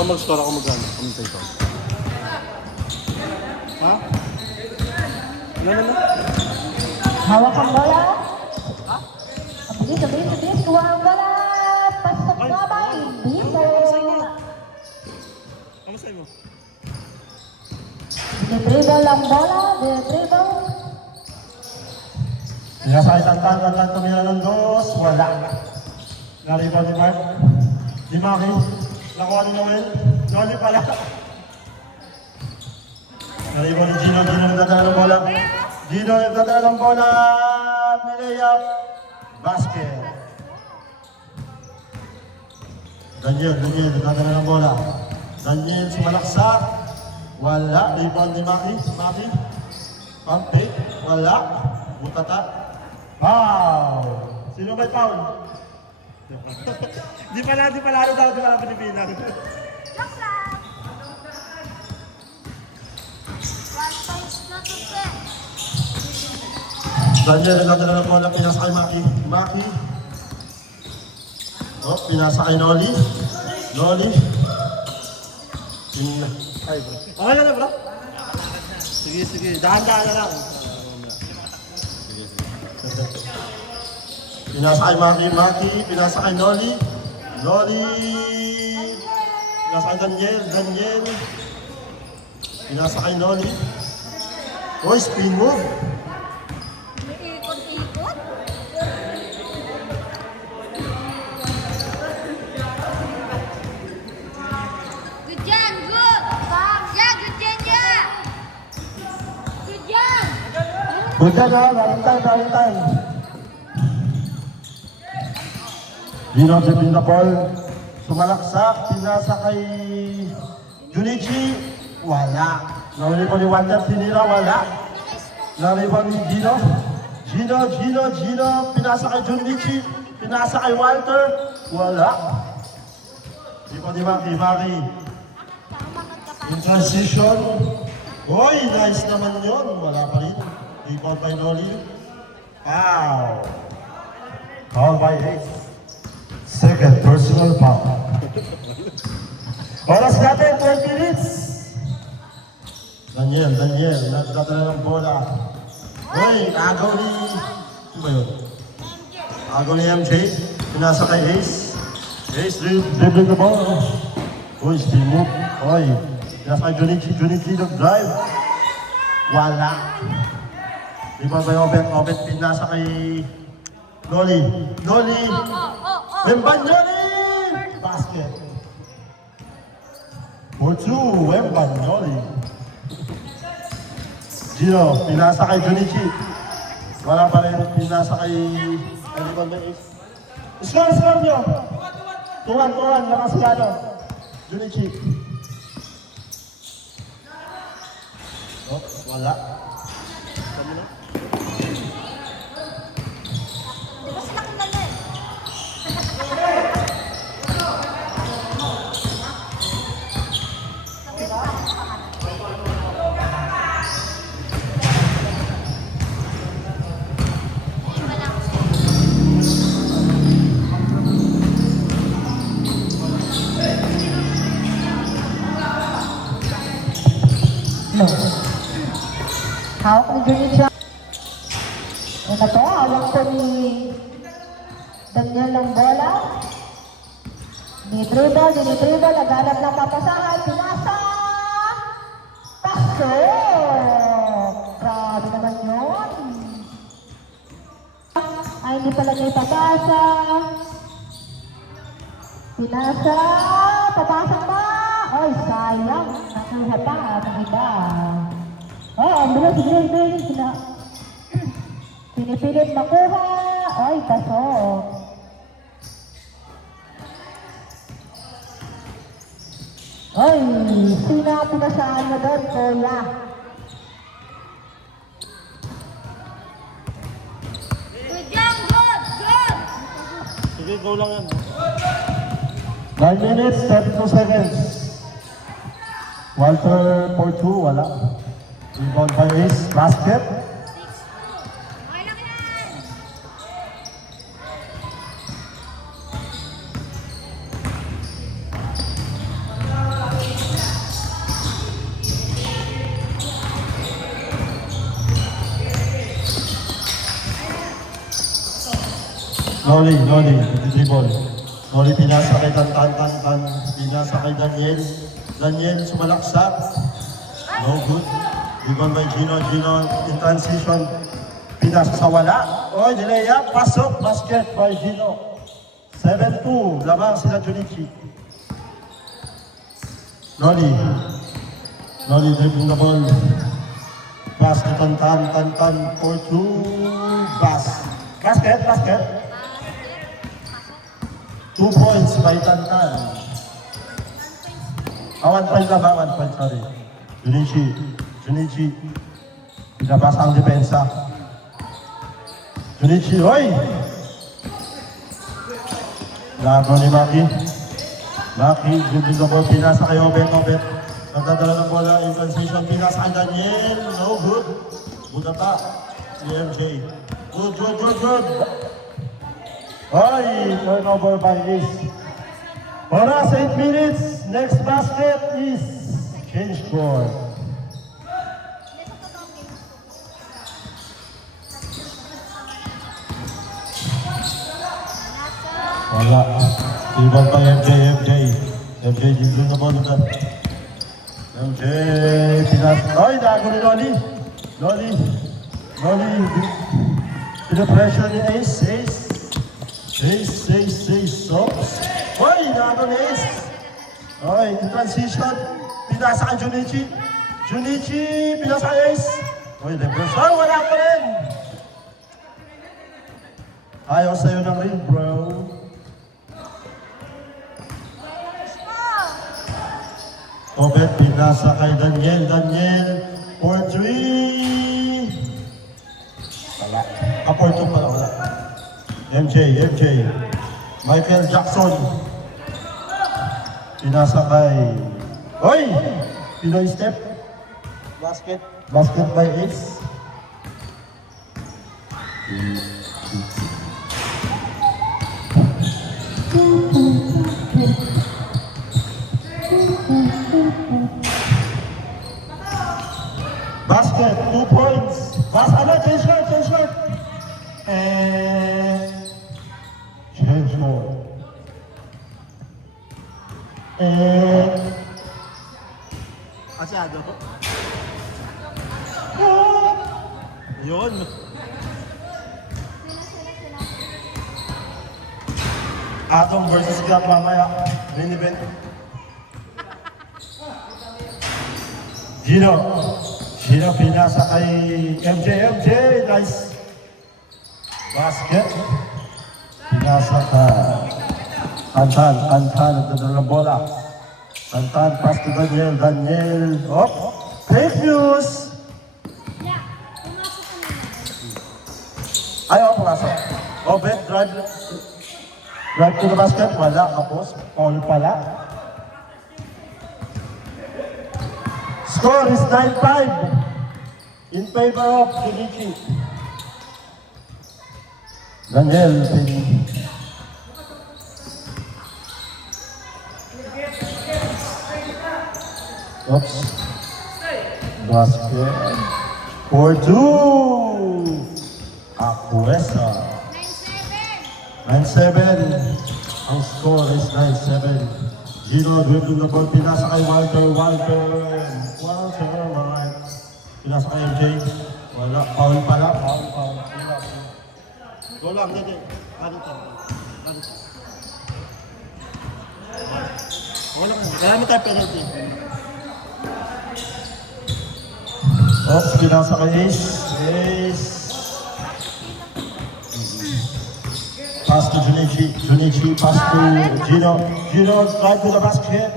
Ikaw mag-score ako magano. Ano ito? Ha? Ano? Hawak ang bola. Bilis. Kuha ang bola. Pasok naman. Hindi po. Kamusta mo? Dinidribble ang bola. Dinidribble. Sinasakit ang tangan tumira ng dos. Wala. Nariba ni Mark. Di Maki. Nakuha ni Noel. Noli pala. Nariba ni Gino. Gino nagdadala ng bola. Gino nagdadala ng bola. Nilayap. Basket. Daniel nagdadala ng bola. Daniel sumalaksak. Wala. Rebound ni Maki. Maki. Pump fake. Wala. Butata. Foul. Sino may foul? Di pala ano daw, di pala Pilipinas. Joke lang. 1 points na to set. Daniel nagdadala ng bola. Pinasa kay Maki. Maki. Oh, pinasa kay Noli. Noli. Ay, bro. Okay lang na, bro. Sige. Dahan-dahan na lang. Pinasa kay Maki. Maki. Pinasa kay Noli. Noli. Pinasa kay Daniel. Pinasa kay Noli. Oh, spin move. Ikot-ikot. Good yan, good. Yeah, good yan. Good yan. Good na na. Valentine. Gino Jepin na ball. Sumalaksak. Pinasa kay Junichi. Wala. Nahuli po ni Wander. Tinira. Wala. Nahuli po ni Gino. Gino. Pinasa kay Junichi. Pinasa kay Walter. Wala. Di po ni Maki. In transition. Oy, nice naman yun. Wala pa rin. Rebound by Noli. Foul. Foul by Ace. Second personal foul. Oras natin, 12 minutes. Daniel, nagdadala ng bola. Oy, agaw ni... Ano ba yun? Agaw ni MJ. Pinasa kay Ace. Ace, dribbling the ball. Oy, spin move. Oy, pinasa kay Junichi nag-drive. Wala. Di ba ba yung Obet pinasa kay Noli. Wembanyoli! Basket. For two, Wembanyoli. Gino, pinasa kay Junichi. Wala pa rin, pinasa kay... Ano ba may is? Score nyo! Tuwan, lakas gano. Junichi. Oh, wala. Mas laki na yan. Hawak ni Junichi. Ano to? Hawak ko ni Daniel ng bola. Dinidribble, naghanap ng papasahan, pinasa! Pasok! Grabe naman yun. Ay, hindi pala niya ipapasa. Pinasa! Papasok ba? Ay, sayang. Nakuha pa ang iba. Oh, ang bilis. Pinipilit makuha. Ay, pasok. Ay, sinabi na sa ano doon, kuya. Good! Sige, go lang yan. 9 minutes, 32 seconds. Walter for two, wala. Rebound by Ace, basket. Okay lang yan! Noli, dribble. Noli pinasa kay Tan. Pinasa kay Daniel. Daniel sumalaksak. No good. Rebound by Gino. Gino in transition. Pinasa sa wala. Oy, nilayap. Pasok. Basket by Gino. 7-2. Lamang sila Junichi. Noli dribbling the ball. Pass to Tan for two. Basket. 2 points by Tan. 1 point na ba? 1 point, sorry. Junichi. Pinabas ang depensa. Junichi, oy! Lago ni Maki, dribbling the ball. Pinasa kay Obet. Nagdadala ng bola in transition. Pinasa kay Daniel. No good. Buta pa. Si MJ. Good. Oy! Turnover by Ace. Oras 8 minutes. Next basket is change court. Wala. Ibang pa MJ. MJ dito na ball na. MJ pinas. Oy, dago ni Loli. Pinapressure ni Ace. Oops. Oy, dago ni Ace. Oy, in transition. Pinasa kay Junichi. Pinasa kay Ace. Oy, Lebron. Oy, wala pa rin. Ayaw sa'yo ng rin, bro. Obet, pinasa kay Daniel for 3. Wala. For 2 pala, wala. MJ. Michael Jackson. Pinasa kay... Oy! Pinoy step. Basket by Ace. Basket, 2 points. Change short. And change short. And Asyado. Yun. Atom versus Gap mamaya. Main event. Gino pinasa kay MJ. Nice. Basket. Pinasa ka. Antan. Nagdadala ng bola. Antan, pass to Daniel. Fake news. Ayaw, pumasok. Bet, drive to the basket. Wala, kapos. Foul pala. Score is 9-5 in favor of Junichi. Daniel. Oops. Basket. For 2. Acuesa. 9-7. Ang score is 9-7. Gino dribbling the ball. Pinasa kay Walter. Pinasa kay MJ. Wala. Foul pala. Foul. Go lang, dito. Dito. Wala ka. Kaya mo tayo penalty. Pinasa kay Ace. Pass to Junichi. Pass to Gino. Right to the basket.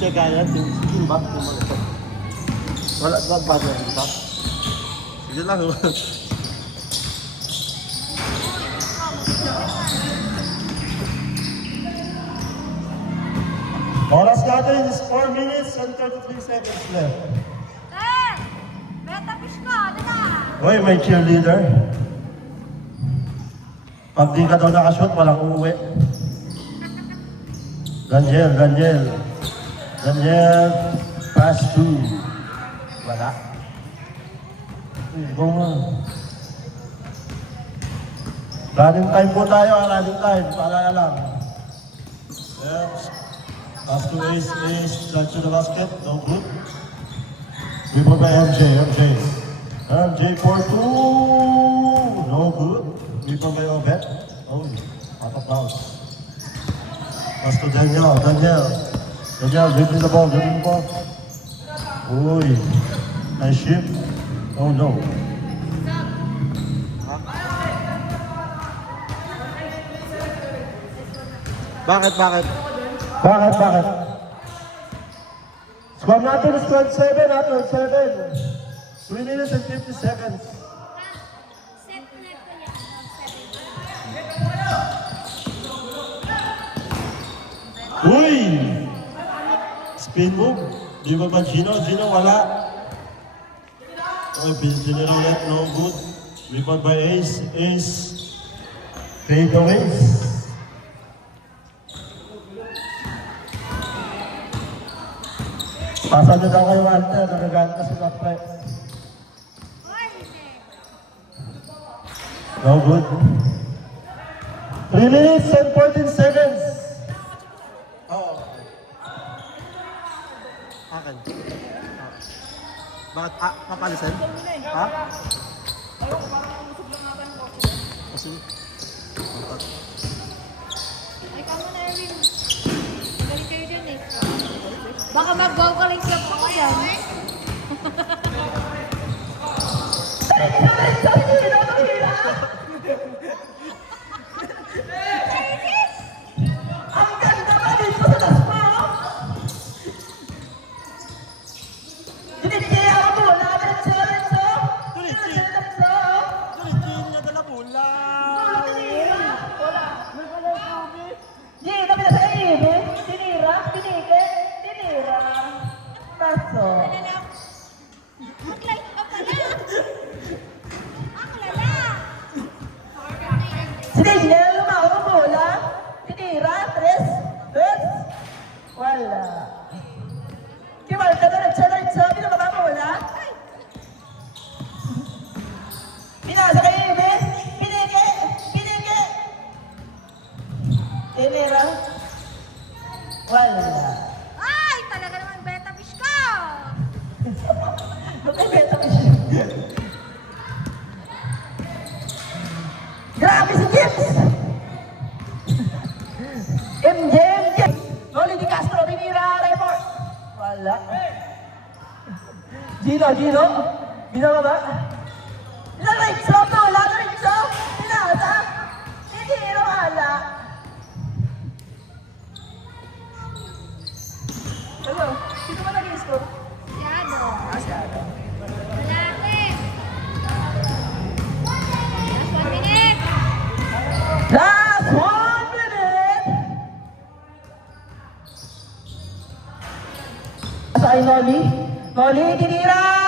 Check kaya yung back mo ito. Wala ba dito? Sige lang. Oras natin is 4 minutes and 33 seconds left. Beta fish ko, dala. Oy, may cheerleader. Pag di ka daw nakashoot, walang uuwi. Daniel. Daniel, pass to. Wala. Go nga. Running time po tayo, running time. Paalala lang. Yes. Pass to Ace, touch to the basket, no good. Rebound by MJ for two, no good. Rebound by Obet, oh, out of bounds. Pass to Daniel, dribbling the ball. Uy, nice shift. Oh no. Bakit? Bakit? Score natin is 27, ha? 27. 3 minutes and 50 seconds. Uy! Spin move. Di ba ba Gino, wala. Okay, Gino ulit, no good. Rebound by Ace. Fade away. Pasan nyo daw kayo, Walter. Nagagaan ka sa top right. No good. 3 minutes and 14 seconds. Oo. Akin. Bakit? Papalisan? Ha? Kasi... Ay, kamo na, Erwin. Galing kayo dyan eh. Baka mag-vocalist lang ako dyan. Ang ganda pa dito sa taas mo. Dinigyan ako mo. Diretso. Diretso na dala bola. Gino, pinasain eh. Tinira. Paso. Mag-like ka pala. Ang lala. Si Daniel, lumawa ang bola. Tinira. Tres. Wala. Kimal ka diretso. Pinababa ang bola. Pinasa kay Ibe. Pinige. Tinira. Wala. Ay, talaga naman beta fish ko. Nakibeta ko siya. Grabe si Gibbs! MJ! Noli Di Castro, binira, report! Wala. Gino? Binawa ba? Laritso! Pinasa! Hindi, wala. Ano? Sino ba nag-i-score? Siyado. Masyado. Malaki. Last 1 minute. Last 1 minute! Sa Noli, tinira!